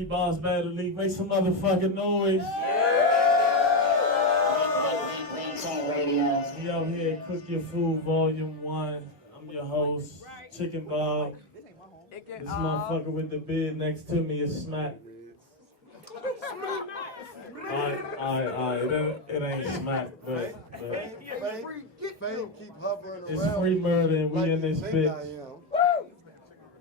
Every boss battle league, make some motherfucking noise. We out here, Cook Your Food, Volume 1. I'm your host, Chicken Bob. This motherfucker with the beard next to me is Smack. Alright, it ain't Smack, but it's free murder and we in this bitch.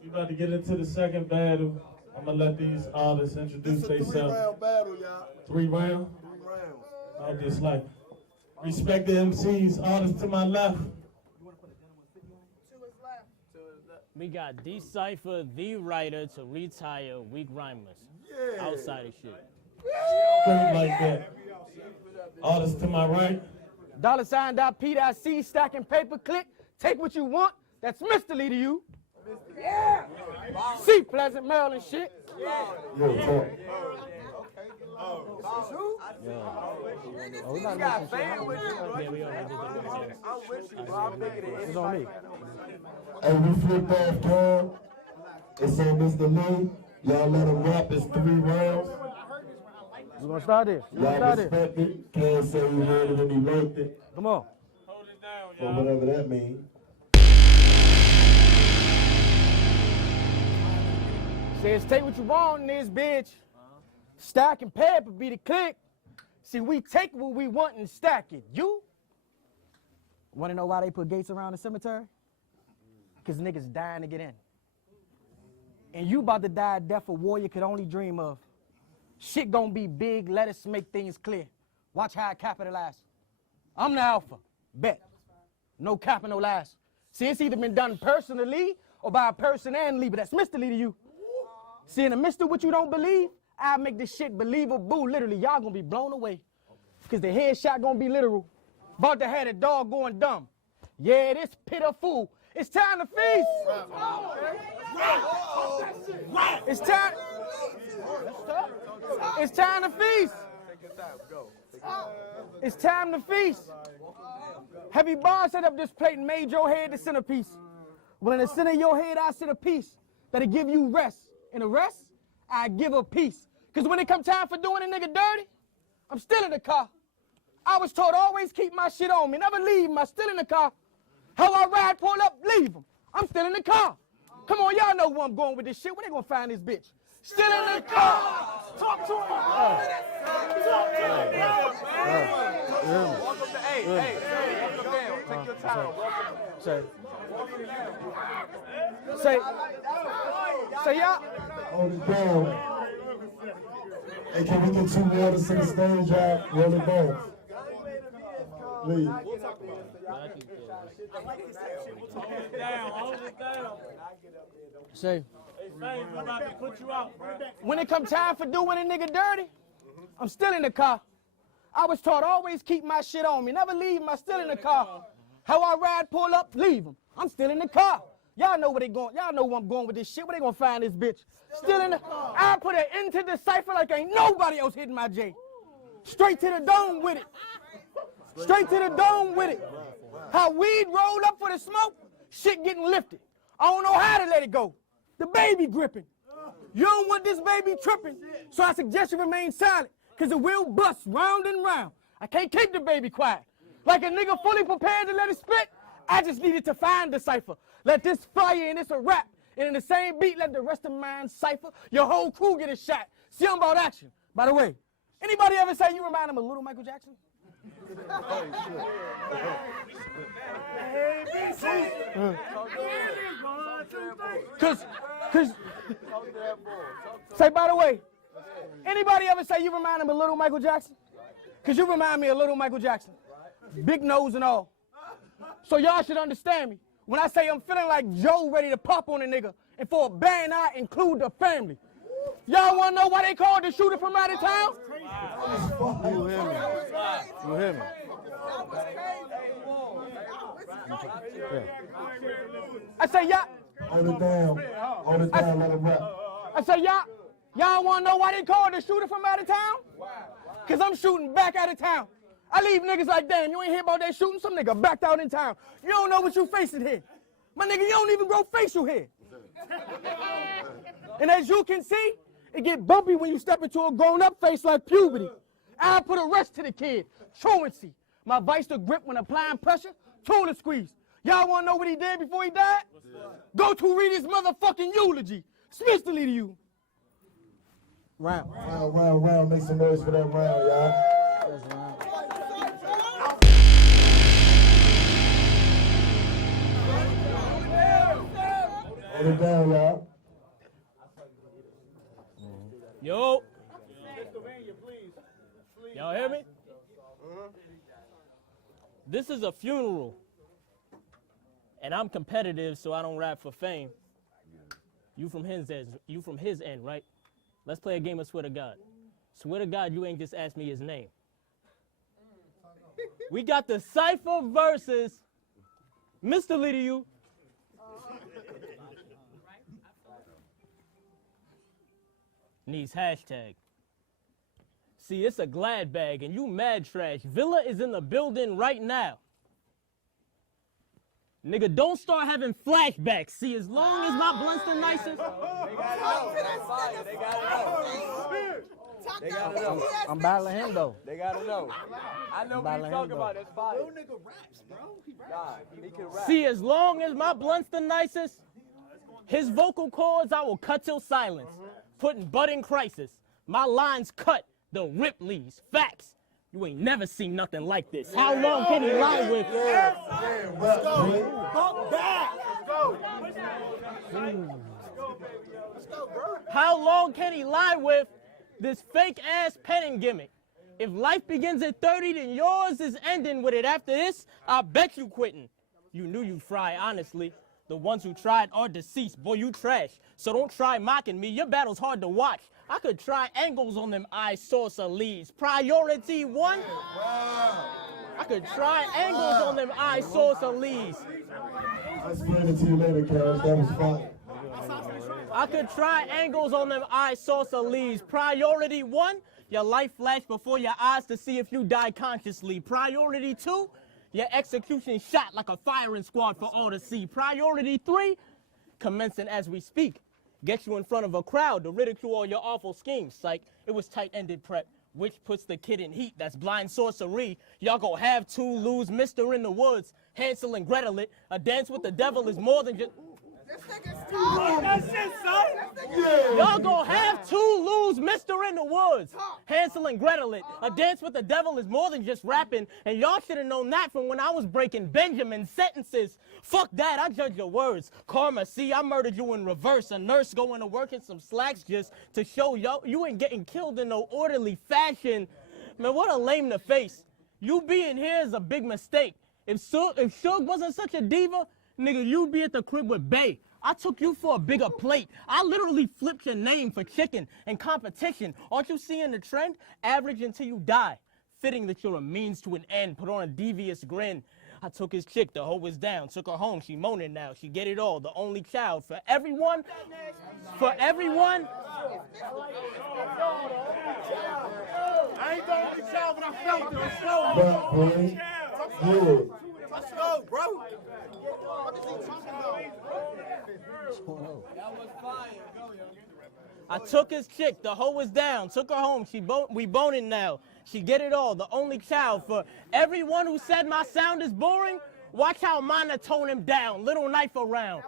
We about to get into the second battle. I'm gonna let these artists introduce themselves. 3-round battle, y'all. 3 rounds? 3 rounds. I'll just like respect the MCs, artists to my left. We got Decypher, the writer to retire weak rhymers. Yeah. Outside of shit. Straight like that. Artists to my right. $.P.C, stacking paper, click, take what you want. That's Mr. LEE2U. Yeah. C, Pleasant, Maryland shit. We got fan with you, bro. Yeah, we already did that. I'm with you, bro. I'm bigger than It's on me. Hey, we flipped off Cam. It's on Mr. Lee. Y'all let him rap. It's 3 rounds. We're gonna start this. Y'all respect it. Cam said he heard it and he liked it. Come on. Hold it down, Or whatever that means. Says take what you want in this bitch. Stack and paper be the click. See, we take what we want and stack it. You? Wanna know why they put gates around the cemetery? Because niggas dying to get in. And you about to die a death a warrior could only dream of. Shit gonna be big, let us make things clear. Watch how I capitalize. I'm the alpha, bet. No cap and no lies. See, it's either been done personally or by a person and Lee, but that's Mr. LEE2U. See, in the midst of what you don't believe, I make this shit believable. Literally, y'all gonna be blown away. Because the headshot gonna be literal. About to have the dog going dumb. Yeah, this pitiful. It's time to feast. It's time. It's time to feast. It's time to feast. Heavy bar set up this plate and made your head the centerpiece. Well, in the center of your head, I sit a piece that'll give you rest. In the rest, I give a piece. Because when it come time for doing a nigga dirty, I'm still in the car. I was told always keep my shit on me, never leave him, I'm still in the car. How I ride, pull up, leave him. I'm still in the car. Come on, y'all know where I'm going with this shit. Where they gonna find this bitch? Still in the car. Talk to him. Talk to him. Welcome to hey, welcome down. Take your time. Say y'all. Hold it down. Hey, can we get 2 waters to the stage, y'all? Roll it down. Lee. Hold it down. Say. Hey, we're about to put you out, bro. When it come time for doing a nigga dirty, I'm still in the car. I was taught always keep my shit on me, never leave him, I'm still in the car. How I ride, pull up, leave him. I'm still in the car. Y'all know where they going. Y'all know where I'm going with this shit. Where they gonna find this bitch? Still in the car. I put an end to Decypher like ain't nobody else hitting my J. Straight to the dome with it. Straight to the dome with it. How weed rolled up for the smoke, shit getting lifted. I don't know how to let it go. The baby gripping. You don't want this baby tripping, so I suggest you remain silent, because it will bust round and round. I can't keep the baby quiet. Like a nigga fully prepared to let it spit, I just needed to find Decypher. Let this fire and it's a rap. And in the same beat, let the rest of mine cipher. Your whole crew get a shot. See, I'm about action. By the way, anybody ever say you remind him of little Michael Jackson? Cause, say, by the way, anybody ever say you remind him of little Michael Jackson? Cause you remind me of little Michael Jackson. Big nose and all. So y'all should understand me. When I say I'm feeling like Joe ready to pop on a nigga, and for a bang I include the family. Y'all wanna know why they called the shooter from out of town? You hear me? You hear me? Yeah. I say y'all. Hold it down. Hold it down, let him rap. I say y'all wanna know why they called the shooter from out of town? Cause I'm shooting back out of town. I leave niggas like, damn, you ain't hear about that shooting? Some nigga backed out in town. You don't know what you facing here. My nigga, you don't even grow facial hair. And as you can see, It get bumpy when you step into a grown-up face like puberty. I put a rest to the kid. Truancy. My vice to grip when applying pressure. Tuna squeeze. Y'all want to know what he did before he died? Go to read his motherfucking eulogy. Smith to LEE2U. Round. Round. Make some noise for that round, y'all. Hold it down, y'all. Yo. Y'all hear me? This is a funeral. And I'm competitive, so I don't rap for fame. You from his end, right? Let's play a game of swear to God. Swear to God, you ain't just asked me his name. We got Decypher versus Mr. LEE2U. Needs hashtag. See, it's a glad bag, and you mad trash. Villa is in the building right now. Nigga, don't start having flashbacks. See, as long as my blunt's the nicest. I'm battling him, though. They gotta know. I know what he's talking about. That's fire. Little nigga raps, bro. He raps. Nah, he can rap. See, as long as my blunt's the nicest, his vocal cords I will cut till silence. Putting butt in crisis. My lines cut, the Ripley's. Facts. You ain't never seen nothing like this. How long can he lie with? Let's go. How long can he lie with this fake ass penning gimmick? If life begins at 30, then yours is ending with it. After this, I bet you quitting. You knew you'd fry, honestly. The ones who tried are deceased. Boy, you trash. So don't try mocking me. Your battle's hard to watch. I could try angles on them eye saucer leads. Priority one. I could try angles on them eye saucer leads. I'll explain it to you later, Khaos. That was fun. I could try angles on them eye saucer leads. Priority one, your life flashed before your eyes to see if you die consciously. Priority two, your execution shot like a firing squad for all to see. Priority three, commencing as we speak. Get you in front of a crowd to ridicule all your awful schemes. Like, it was tight-ended prep, which puts the kid in heat. That's blind sorcery. Y'all go have to lose Mr. in the Woods. Hansel and Gretel it. A dance with the devil is more than just... That's it, son. Y'all gonna have to lose Mr. in the Woods. Hansel and Gretel it. A dance with the devil is more than just rapping. And y'all should have known that from when I was breaking Benjamin's sentences. Fuck that, I judge your words. Karma, see, I murdered you in reverse. A nurse going to work in some slacks just to show y'all you ain't getting killed in no orderly fashion. Man, what a lame to face. You being here is a big mistake. If Suge wasn't such a diva, nigga, you'd be at the crib with Bay. I took you for a bigger plate. I literally flipped your name for chicken and competition. Aren't you seeing the trend? Average until you die. Fitting that you're a means to an end. Put on a devious grin. I took his chick, the hoe was down. Took her home, she moaning now. She get it all, the only child. For everyone. For everyone. I ain't the only child, but I felt it. Let's go. But, boy, good. Let's go, bro. I took his chick, the hoe was down, took her home, we boning now. She get it all, the only child. For everyone who said my sound is boring, watch how mine tone him down. Little knife around.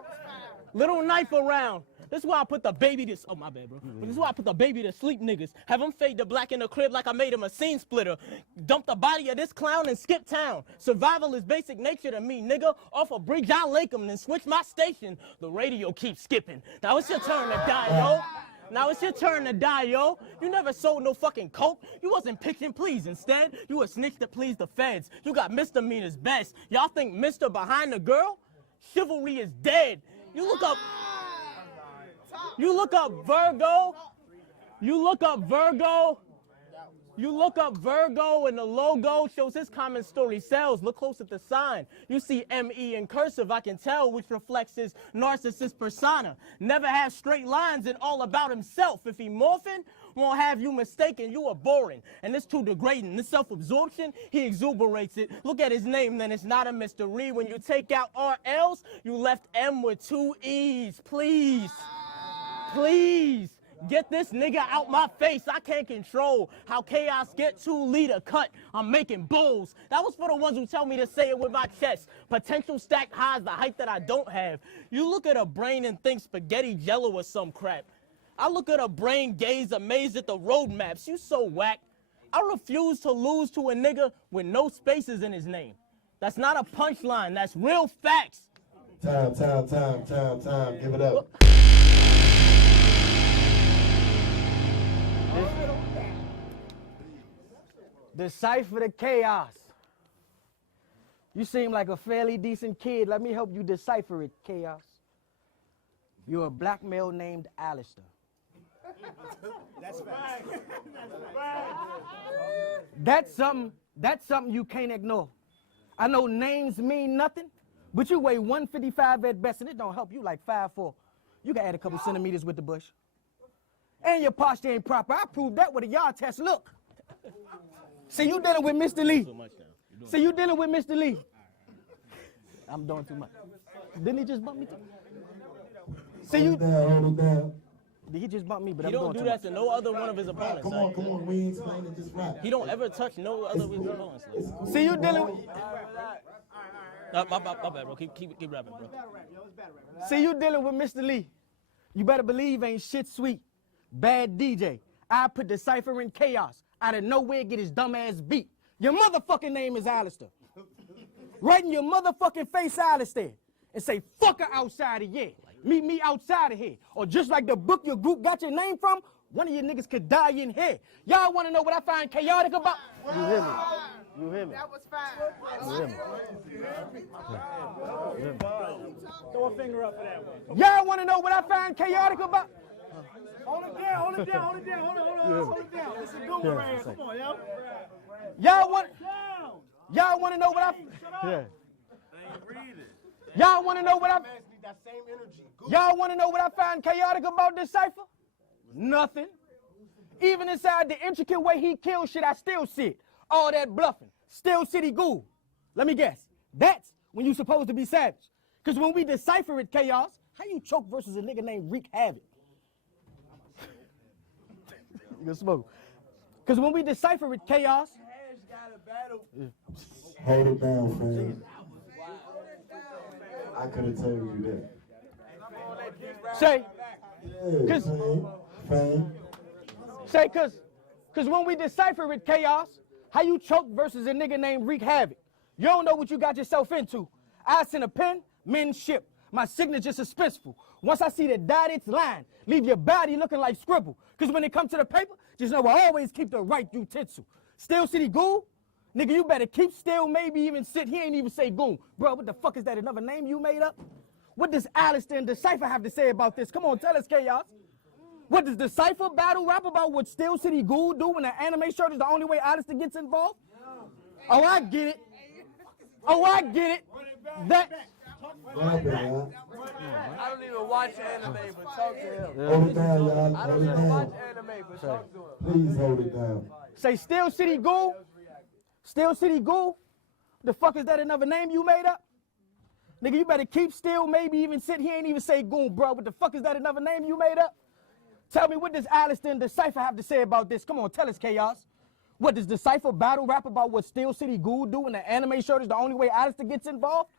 Little knife around. This is why I put the baby to, oh my bad, bro. This is why I put the baby to sleep, niggas. Have him fade to black in the crib like I made him a scene splitter. Dump the body of this clown and skip town. Survival is basic nature to me, nigga. Off a bridge, I lake him, then switch my station. The radio keeps skipping. Now it's your turn to die, yo. Now it's your turn to die, yo. You never sold no fucking coke. You wasn't pitching please. Instead, you a snitch to please the feds. You got misdemeanors best. Y'all think Mr. behind the girl? Chivalry is dead. You look up Virgo. You look up Virgo and the logo shows his common story sells. Look close at the sign. You see M-E in cursive, I can tell, which reflects his narcissist persona. Never has straight lines and all about himself. If he morphing, won't have you mistaken, you are boring. And it's too degrading. This self-absorption, he exuberates it. Look at his name, then it's not a mystery. When you take out RLs, you left M with 2 E's. Please. Please. Get this nigga out my face. I can't control how chaos get 2 liter cut. I'm making bowls. That was for the ones who tell me to say it with my chest. Potential stacked highs, the height that I don't have. You look at a brain and think spaghetti jello or some crap. I look at a brain gaze amazed at the roadmaps. You so whack. I refuse to lose to a nigga with no spaces in his name. That's not a punchline. That's real facts. Time. Give it up. Decipher the chaos. You seem like a fairly decent kid. Let me help you decipher it, chaos. You're a black male named Alistair. That's something you can't ignore. I know names mean nothing, but you weigh 155 at best, and it don't help you like 5'4". You can add a couple centimeters with the bush. And your posture ain't proper. I proved that with a yard test. Look. See, you dealing with Mr. Lee. See, you dealing with Mr. Lee. I'm doing too much. Didn't he just bump me too? See, you. Hold it down. He just bumped me, but He I'm don't doing do too that to no other one of his opponents. Come on, we ain't explaining it, just rap. He don't ever touch no other of his opponents. much. See, you dealing with. My bad, bro. Keep rapping, bro. See, you dealing with Mr. Lee. You better believe ain't shit sweet. Bad DJ. I put Decypher in chaos. Out of nowhere, get his dumb ass beat. Your motherfucking name is Alistair. Right in your motherfucking face, Alistair. And say, fuck her outside of here. Meet me outside of here. Or just like the book your group got your name from, one of you niggas could die in here. Y'all want to know what I find chaotic about? You hear me? You hear me? That was fine. You hear me? Throw a finger up for that one. Y'all want to know what I find chaotic about? Hold it down, hold it down, hold it down, hold it down. It's a good one right here. Come on, yo. Y'all want to know what I? Yeah. Y'all want to know what I? Y'all want to know what I find chaotic about Decypher? Nothing. Even inside the intricate way he kills shit, I still see it. All that bluffing, still city ghoul. Let me guess. That's when you supposed to be savage. Because when we decipher it, chaos, how you choke versus a nigga named Wreak Havoc? You can smoke. Because when we decipher it, chaos. Hold it down, fam. I could have told you that. Say, Yeah, fam. say, cause when we decipher it, chaos, how you choke versus a nigga named Wreak Havoc. You don't know what you got yourself into. I send a pen, men ship. My signature suspenseful. Once I see the dotted line, leave your body looking like scribble. Cause when it comes to the paper, just know I always keep the right utensil. Still City Ghoul? Nigga, you better keep still, maybe even sit. He ain't even say goon. Bro, what the fuck is that, another name you made up? What does Alistair and Decypher have to say about this? Come on, tell us, chaos. What does Decypher battle rap about what Still City Ghoul do when the anime shirt is the only way Alistair gets involved? Oh, I get it. Oh, I get it. That. Rap it, y'all. I don't even watch anime, but talk to him. Hold it down, y'all. I Hold don't it even watch down. anime, but talk to him. Please hold it down. Say Still City Ghoul? Still City Ghoul? The fuck is that, another name you made up? Nigga, you better keep still, maybe even sit. He ain't even say goon, bro. What the fuck is that, another name you made up? Tell me, what does Alistair and Decypher have to say about this? Come on, tell us, chaos. What does Decypher battle rap about what Still City Ghoul do when the anime shirt is the only way Alistair gets involved?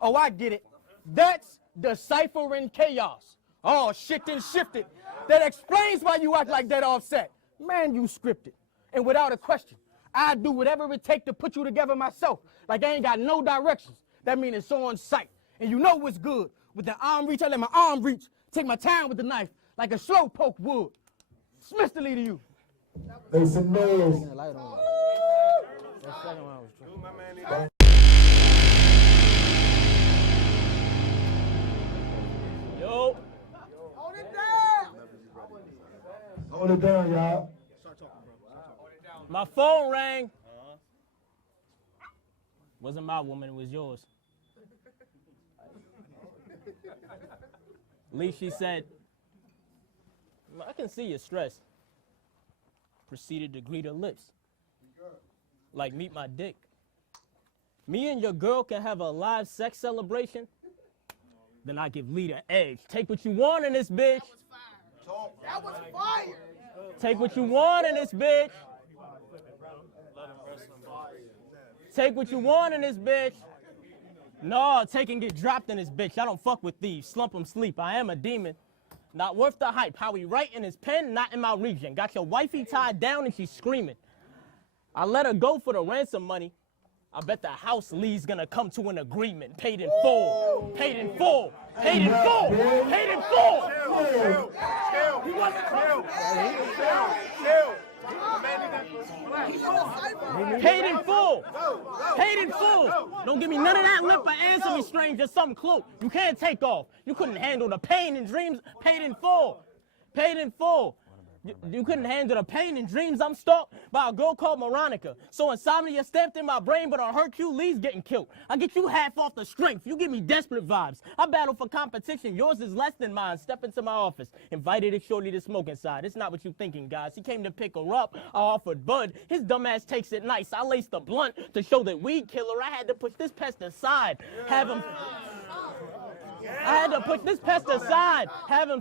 Oh, I get it. That's Decypher and chaos. Oh, shit then shifted. That explains why you act like that Offset. Man, you scripted. And without a question, I do whatever it takes to put you together myself. Like I ain't got no directions. That means it's on sight. And you know what's good. With the arm reach, I let my arm reach. Take my time with the knife, like a slow poke would. It's Mr. LEE2U. Make some noise. Yo. Hold it down. Hold it down, y'all. My phone rang. Wasn't my woman, it was yours. Lee, she said, I can see you're stressed. Proceeded to greet her lips. Like, meet my dick. Me and your girl can have a live sex celebration. Then I give Lee the edge. Take what you want in this bitch. That was fire. Take what you want in this bitch. Take what you want in this bitch. No, take and get dropped in this bitch. I don't fuck with thieves. Slump 'em sleep. I am a demon. Not worth the hype. How he write in his pen, not in my region. Got your wifey tied down and she's screaming. I let her go for the ransom money. I bet the house Lee's gonna come to an agreement. Paid in full. Paid in full. Paid in full. Paid in full. Paid in full. Paid in full. Don't give me none of that lip or answer me strange. Just some clue. You can't take off. You couldn't handle the pain and dreams. Paid in full. Paid in full. You couldn't handle the pain and dreams. I'm stalked by a girl called Veronica. So insomnia stamped in my brain, but on Hercule Lee's getting killed. I get you half off the strength. You give me desperate vibes. I battle for competition. Yours is less than mine. Step into my office. Invited a shorty to smoke inside. It's not what you thinking, guys. He came to pick her up. I offered bud. His dumb ass takes it nice. I laced the blunt to show that weed killer. I had to push this pest aside. Have him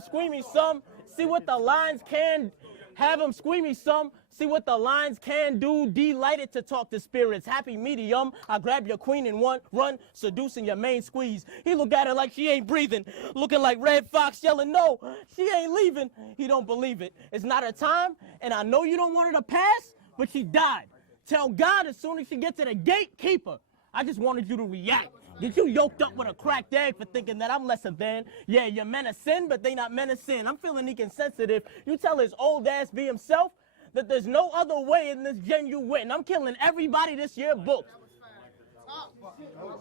scream me some. See what the lines can, have him scream me some, see what the lines can do, delighted to talk to spirits, happy medium, I grab your queen in one run, seducing your main squeeze. He look at her like she ain't breathing, looking like Red Fox yelling, no, she ain't leaving. He don't believe it. It's not her time, and I know you don't want her to pass, but she died. Tell God as soon as she gets to the gatekeeper, I just wanted you to react. Get you yoked up with a cracked egg for thinking that I'm lesser than. Yeah, you're men of sin, but they not men of sin. I'm feeling insensitive. You tell his old ass be himself that there's no other way in this gen you win. I'm killing everybody this year booked.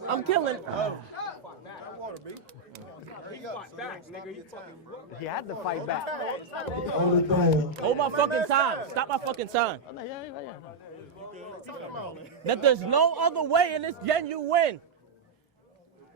I'm killing. He had to fight back. Hold my fucking time. Stop my fucking time. That there's no other way in this gen you win.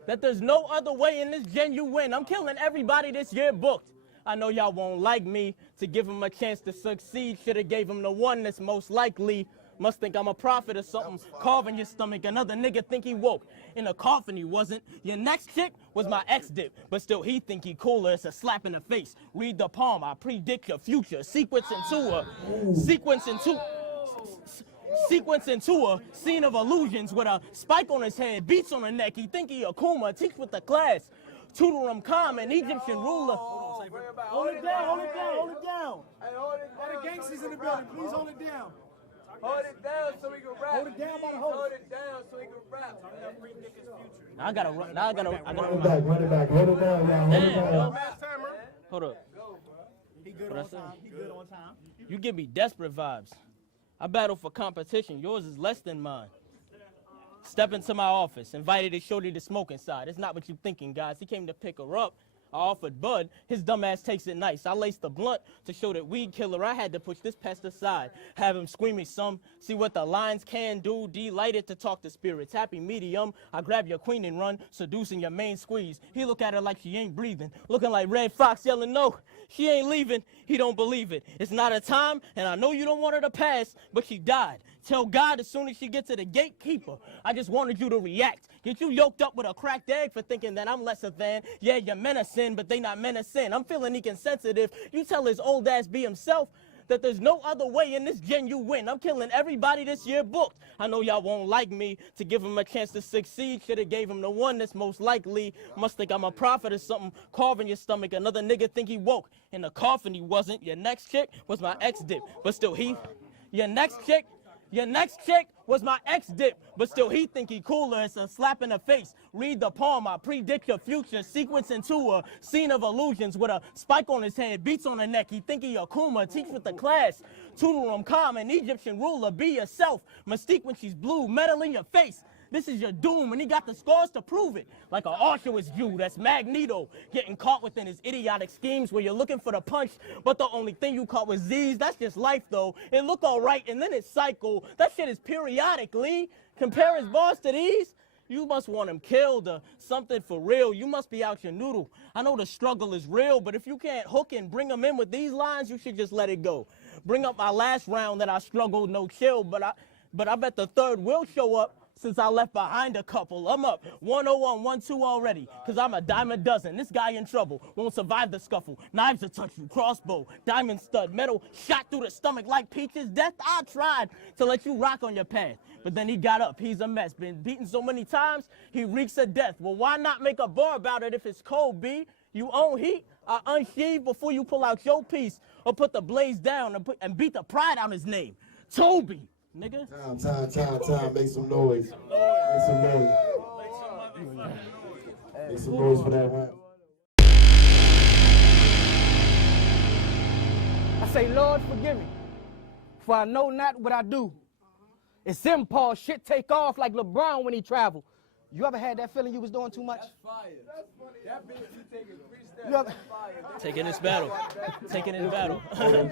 That there's no other way in this gen you win. I'm killing everybody this year booked. I know y'all won't like me. To give him a chance to succeed, should've gave him the one that's most likely. Must think I'm a prophet or something. Carving your stomach, another nigga think he woke. In a coffin he wasn't. Your next chick was my ex-dip, but still he think he cooler. It's a slap in the face. Read the palm, I predict your future. Sequence into a scene of illusions with a spike on his head, beats on the neck. He think he a Kuma, teach with the class. Tutor him calm, an Egyptian ruler. Hold it down, hold it down, hold it down. Hey, hold it down. All the gangsters in the building, please hold it down. Hold it down so we can rap. Hold it down by the hose. Hold it down so we can rap. I gotta run. Now I gotta. Run it back. Hold it down, y'all. Hold it down. Hold up. He good on time. He good on time. You give me desperate vibes. I battle for competition. Yours is less than mine. Step into my office. Invited his shorty to smoke inside. It's not what you thinking, guys. He came to pick her up. I offered bud. His dumb ass takes it nice. I laced the blunt to show that weed killer. I had to push this pest aside. Have him scream me some. See what the lines can do. Delighted to talk to spirits. Happy medium. I grab your queen and run, seducing your main squeeze. He look at her like she ain't breathing. Looking like Red Fox yelling, no, she ain't leaving. He don't believe it. It's not her time, and I know you don't want her to pass, but she died. Tell God as soon as she gets to the gatekeeper, I just wanted you to react. Get you yoked up with a cracked egg for thinking that I'm lesser than. Yeah, you're men of sin, but they not men of sin. I'm feeling insensitive. You tell his old ass be himself that there's no other way in this gen you win. I'm killing everybody this year booked. I know y'all won't like me. To give him a chance to succeed, should've gave him the one that's most likely. Must think I'm a prophet or something. Carving your stomach, another nigga think he woke. In the coffin he wasn't. Your next chick was my ex-dip, but still he. Your next chick was my ex-dip, but still he think he cooler. It's a slap in the face. Read the palm, I predict your future. Sequence into a scene of illusions with a spike on his head, beats on the neck. He think he a Kuma, teach with the class. Tutor him calm, an Egyptian ruler. Be yourself. Mystique when she's blue, metal in your face. This is your doom, and he got the scars to prove it. Like an Auschwitz Jew, that's Magneto, getting caught within his idiotic schemes where you're looking for the punch, but the only thing you caught was Z's. That's just life, though. It look all right, and then it cycle. That shit is periodic, Lee. Compare his bars to these. You must want him killed or something for real. You must be out your noodle. I know the struggle is real, but if you can't hook and bring him in with these lines, you should just let it go. Bring up my last round that I struggled, no chill, but I bet the third will show up. since I left behind a couple. I'm up 101, 1-2 already, cause I'm a dime a dozen. This guy in trouble, won't survive the scuffle. Knives to touch you, crossbow, diamond stud, metal shot through the stomach like Peach's death. I tried to let you rock on your path, but then he got up, he's a mess. Been beaten so many times, he reeks of death. Well, why not make a bar about it if it's cold, B? You own heat, I unsheathe before you pull out your piece, or put the blaze down and beat the pride out his name. Toby, nigga. Time. Make some noise. Make some noise. Make some noise for that rap. I say, Lord, forgive me, for I know not what I do. It's simple, shit take off like LeBron when he traveled. You ever had that feeling you was doing too much? That's fire. That bitch you taking 3 steps. You ever... Taking this battle. Taking this battle. Hold it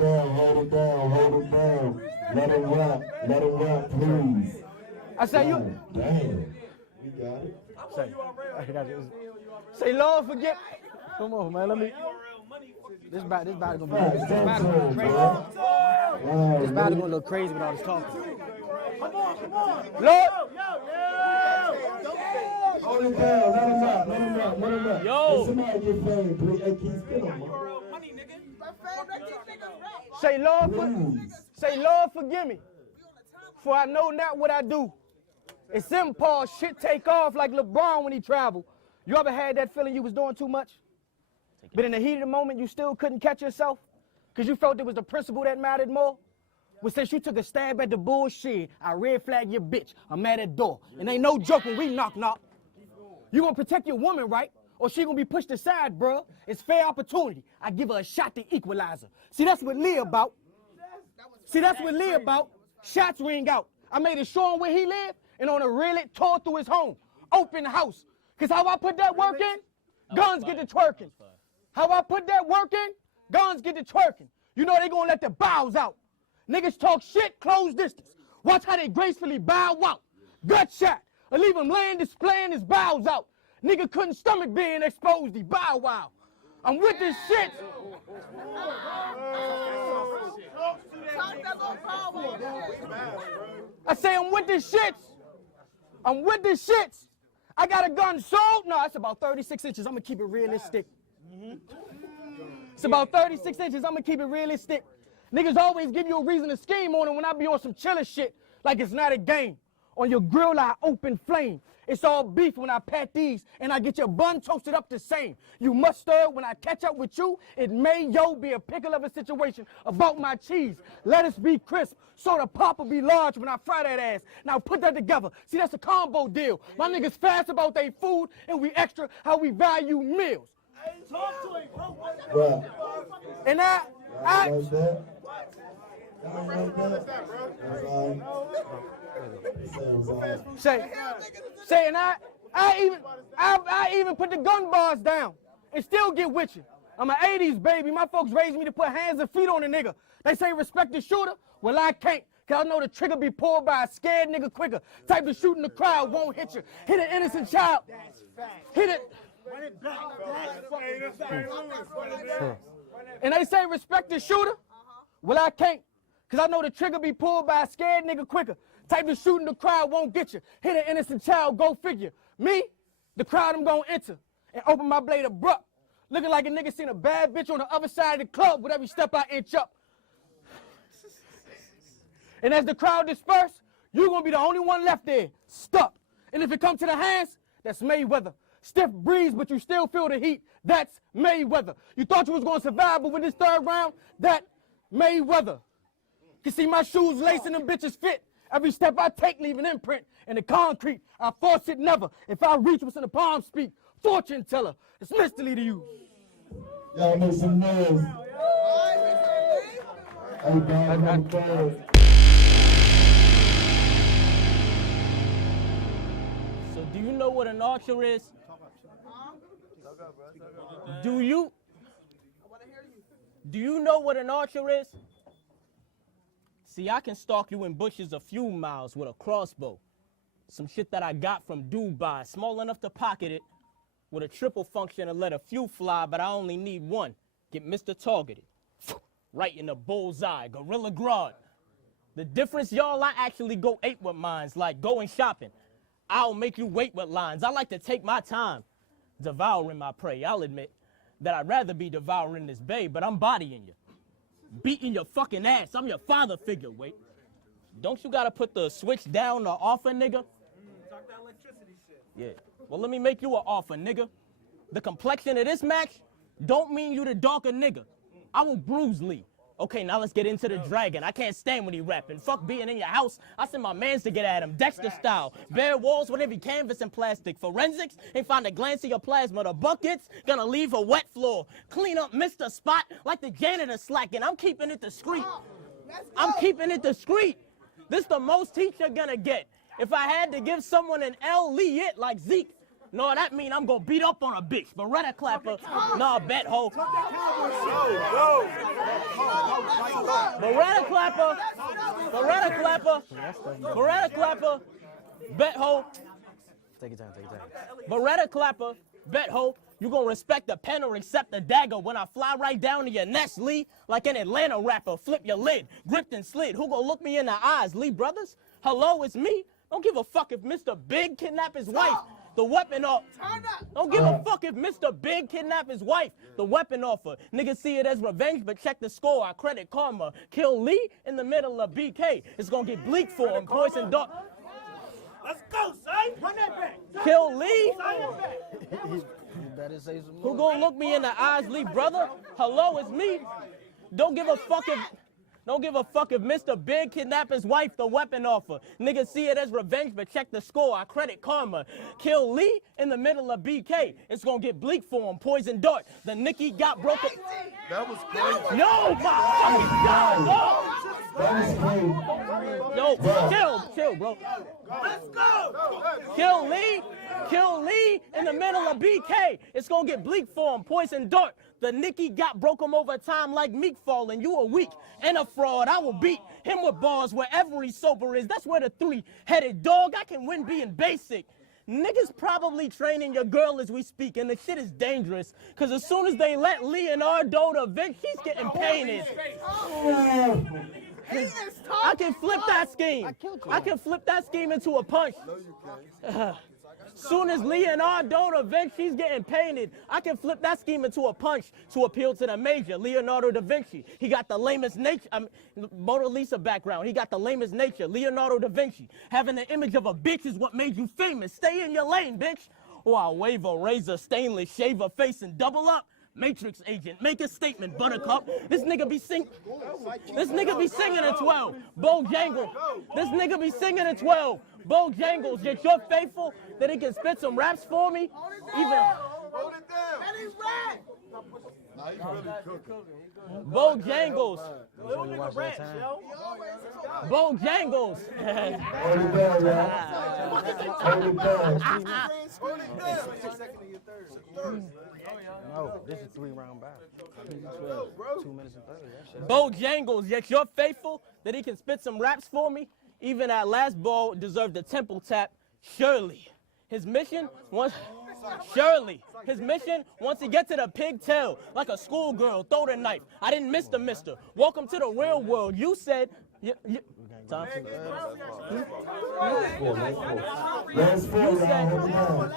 down. Let him rap, please. I say, you... Damn. We got it. Say, Lord, forgive... Come on, man, let me... This battle gonna be crazy. This battle gonna look crazy with all this talking. Come on. Lord! Hold it down. Let him rap. Yo. Let somebody get paid, please. Hey, Keith, get him, man. Say, Lord, forgive me, for I know not what I do. It's simple, shit take off like LeBron when he traveled. You ever had that feeling you was doing too much? But in the heat of the moment, you still couldn't catch yourself? Because you felt it was the principle that mattered more? Well, since you took a stab at the bullshit, I red flag your bitch. I'm at that door. And ain't no joke when we knock. You gonna protect your woman, right? Or she gonna be pushed aside, bruh. It's fair opportunity. I give her a shot to equalize her. See, that's what Lee about. Shots ring out. I made it show him where he lived and on a really tore through his home. Open house. Cause how I put that work in, guns get to twerking. How I put that work in, guns get to twerking. You know they gonna let the bows out. Niggas talk shit, close distance. Watch how they gracefully bow out. Gut shot. Or leave him laying displaying his bows out. Nigga couldn't stomach being exposed, he bow wow. I'm with this shit. I say I'm with this shit. I got a gun sold. No, it's about 36 inches. I'm gonna keep it realistic. It's about 36 inches. I'm gonna keep it realistic. Niggas always give you a reason to scheme on it when I be on some chiller shit like it's not a game. On your grill, I open flame. It's all beef when I pat these, and I get your bun toasted up the same. You mustard when I catch up with you, it may be a pickle of a situation about my cheese. Lettuce be crisp, so the pop will be large when I fry that ass. Now put that together. See, that's a combo deal. My niggas fast about their food, and we extra how we value meals. Right. And I Like that. Say, and I even put the gun bars down and still get with you. I'm an 80s baby. My folks raised me to put hands and feet on a nigga. They say respect the shooter. Well, I can't. Cause I know the trigger be pulled by a scared nigga quicker. Type of shooting the crowd won't hit you. Hit an innocent child. Hit it. And they say respect the shooter. Well, I can't. Cause I know the trigger be pulled by a scared nigga quicker. Type of shooting the crowd won't get you. Hit an innocent child, go figure. Me, the crowd I'm gonna enter and open my blade abrupt. Looking like a nigga seen a bad bitch on the other side of the club with every step I inch up. And as the crowd disperse, you gonna be the only one left there, stuck. And if it comes to the hands, that's Mayweather. Stiff breeze, but you still feel the heat. That's Mayweather. You thought you was gonna survive, but with this third round, that Mayweather. You see my shoes lacing them bitches fit. Every step I take leave an imprint in the concrete. I force it never. If I reach what's in the palm speak, fortune teller. It's Mr. LEE2U. Y'all make some noise. So do you know what an archer is? Do you know what an archer is? See, I can stalk you in bushes a few miles with a crossbow. Some shit that I got from Dubai, small enough to pocket it, with a triple function to let a few fly, but I only need one. Get Mr. Targeted. Right in the bullseye, Gorilla Grodd. The difference, y'all, I actually go ape with mines, like going shopping. I'll make you wait with lines. I like to take my time devouring my prey. I'll admit that I'd rather be devouring this babe, but I'm bodying you. Beating your fucking ass. I'm your father figure, wait. Don't you gotta put the switch down or offer, nigga? Talk that electricity shit. Yeah. Well, let me make you an offer, nigga. The complexion of this match don't mean you the darker nigga. I will bruise Lee. Okay, now let's get into the dragon. I can't stand when he rapping. Fuck being in your house. I send my mans to get at him. Dexter style. Bare walls with every canvas and plastic. Forensics ain't find a glance of your plasma. The buckets gonna leave a wet floor. Clean up Mr. Spot like the janitor slacking. I'm keeping it discreet. I'm keeping it discreet. This the most heat you're gonna get. If I had to give someone an LEE2U like Zeke, no, that mean I'm gonna beat up on a bitch. Beretta clapper, nah, bet ho. Beretta clapper, Beretta clapper, Beretta clapper, bet ho. Take your time, take your time. Beretta clapper, bet ho. You gonna respect the pen or accept the dagger when I fly right down to your nest, Lee? Like an Atlanta rapper, flip your lid, gripped and slid. Who gonna look me in the eyes, Lee brothers? Hello, it's me. Don't give a fuck if Mr. Big kidnap his wife. The weapon off. Don't give a fuck if Mr. Big kidnap his wife. The weapon offer. Niggas see it as revenge, but check the score. I credit karma. Kill Lee in the middle of BK. It's gonna get bleak for him. Poison dart. Let's go, son. Run that back. Kill Lee. You better say some Who more. gonna look me in the eyes, Lee brother? Hello, it's me. Don't give a fuck if Mr. Big kidnap his wife, the weapon offer. Niggas see it as revenge, but check the score. I credit karma. Kill Lee in the middle of BK. It's gonna get bleak for him. Poison dart. The Nicky got broken. That was crazy. Yo, my fucking God, That was crazy. Yo, chill, bro. Let's go. Kill Lee in the middle of BK. It's gonna get bleak for him. Poison dart. The Nicky got broke him over time like Meek falling. You a weak and a fraud. I will beat him with bars wherever he sober is. That's where the three-headed dog. I can win being basic. Niggas probably training your girl as we speak, and the shit is dangerous. Cause as soon as they let Leonardo da Vinci, he's getting painted. I can flip that scheme. I can flip that scheme into a punch. Soon as Leonardo da Vinci's getting painted, I can flip that scheme into a punch to appeal to the major. Leonardo da Vinci, he got the lamest nature. Mona Lisa background, he got the lamest nature. Leonardo da Vinci, having the image of a bitch is what made you famous. Stay in your lane, bitch. Or I'll wave a razor, stainless, shave her face and double up. Matrix agent, make a statement, Buttercup. This nigga be singing at 12. Bojangles. This nigga be singing at 12. Bojangles, yet you're faithful that he can spit some raps for me. Even Hold it down. And he's right. Nah, he's really cooking. Bojangles. Little nigga rats, yo. Bojangles. Hold it down, y'all. Hold it down. Hold it down. No, this is 3-round battle. 2 minutes and 30. That shit. Bojangles, yet you're faithful that he can spit some raps for me. Even that last ball deserved a temple tap. Surely. His mission once he get to the pigtail like a schoolgirl, throw the knife. I didn't miss the mister. Welcome to the real world. You said time to Last four, y'all. Hold it down. Last four, hold it down.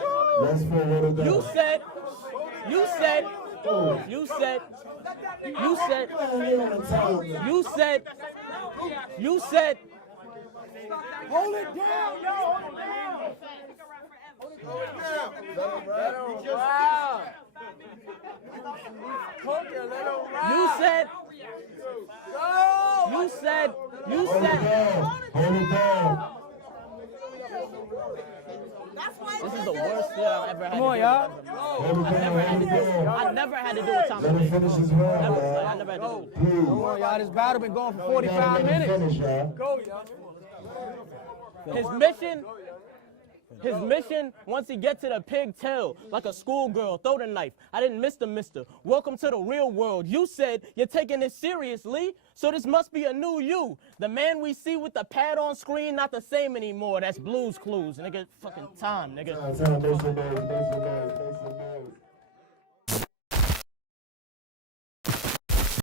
You said Hold it down, yo. Hold it down. Let him ride. Cooking, let him ride. you said Hold it down. this is the worst shit I've ever had Come on, y'all. Hold it down. I never had to do a time Let him finish his round, I y'all. never had to do it. Please. Come on, y'all. This battle been going for 45 Let him minutes. finish, y'all. Go, yo. His mission, once he gets to the pigtail, like a schoolgirl, throw the knife. I didn't miss the mister. Welcome to the real world. You said you're taking this seriously, so this must be a new you. The man we see with the pad on screen, not the same anymore. That's Blue's Clues. Nigga, fucking time, nigga. Time, make some noise, make some noise, make some noise.